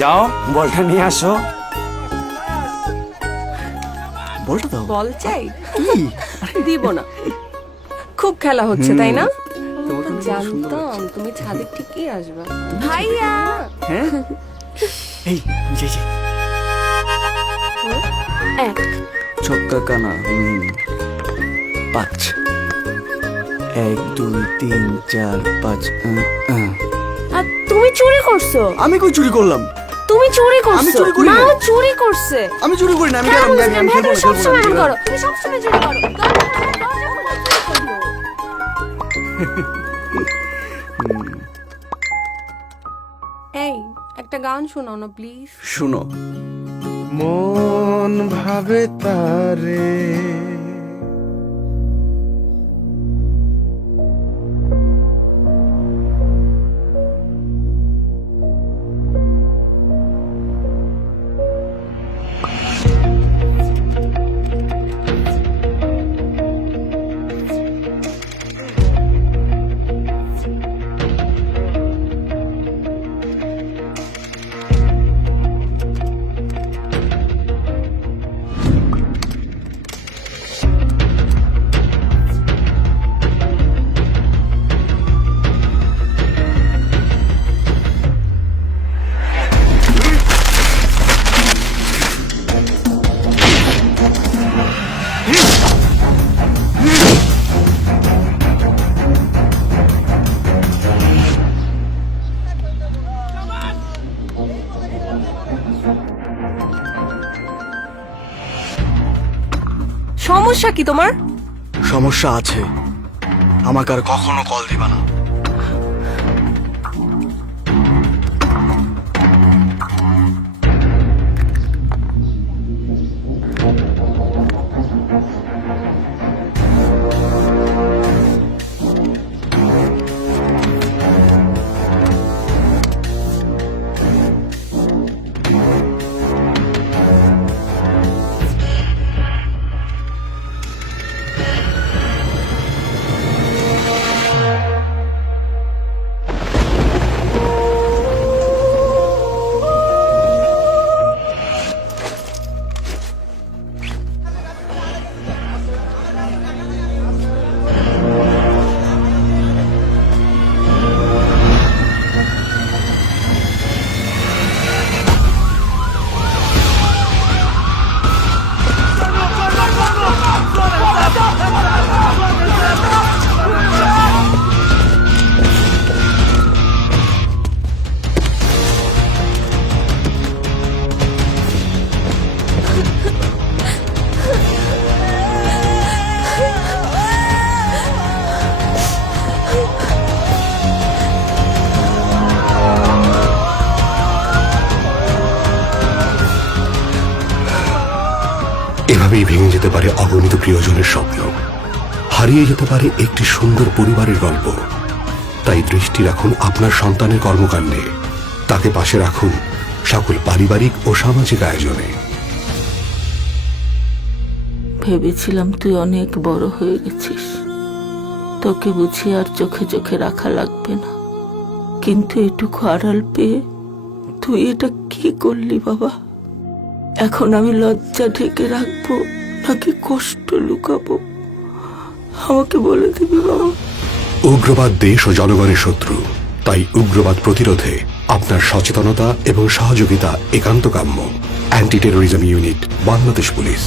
যাও বলটা নিয়ে আসো। বলটা দাও। বল চাই? কি? দিব না। খুব খেলা হচ্ছে তাই না? তোমাকে তো অনেক সুন্দর জানতাম লাগছে। তুমি ছাদে ঠিকই আসবে। ভাইয়া হ্যাঁ এই যে যে এক ছক্কা কানা 5 1 2 3 4 5 আর তুমি চুরি করছো? আমি কই চুরি করলাম? তুমি চুরি করছো? আমি চুরি করি না। মাও চুরি করছে। আমি চুরি করি না। আমি কেন গেলাম বুঝলাম? আমি ভাইয়া, তুমি খেলবো না, সবসময় খেলবো না, এমন করো। তুমি সবসময় চুরি করো। দরজা খোলো, চুরি করো। এই একটা গান শোনাও না প্লিজ। শুনো। মন ভাবে তারে সমস্যা কি তোমার? সমস্যা আছে। আমাকে আর কখনো কল দিবা না। এভাবেই ভেঙে যেতে পারে অগণিত প্রিয়জনের স্বপ্ন, হারিয়ে যেতে পারে একটি সুন্দর পরিবারের গল্প। তাই দৃষ্টি রাখুন আপনার সন্তানের কর্মকাণ্ডে, তাকে পাশে রাখুন সকল পারিবারিক ও সামাজিক আয়োজনে। ভেবেছিলাম তুই অনেক বড় হয়ে গেছিস, তোকে বুঝি আর চোখে চোখে রাখা লাগবে না, কিন্তু এটুকু আড়াল পেয়ে তুই এটা কি করলি বাবা? এখন আমি লজ্জা ঢেকে রাখবো নাকি কষ্ট লুকাবো? আমাকে বলে দিবি বাবা। উগ্রবাদ দেশ ও জনগণের শত্রু, তাই উগ্রবাদ প্রতিরোধে আপনার সচেতনতা এবং সহযোগিতা একান্ত কাম্য। Anti terrorism unit, Bangladesh police.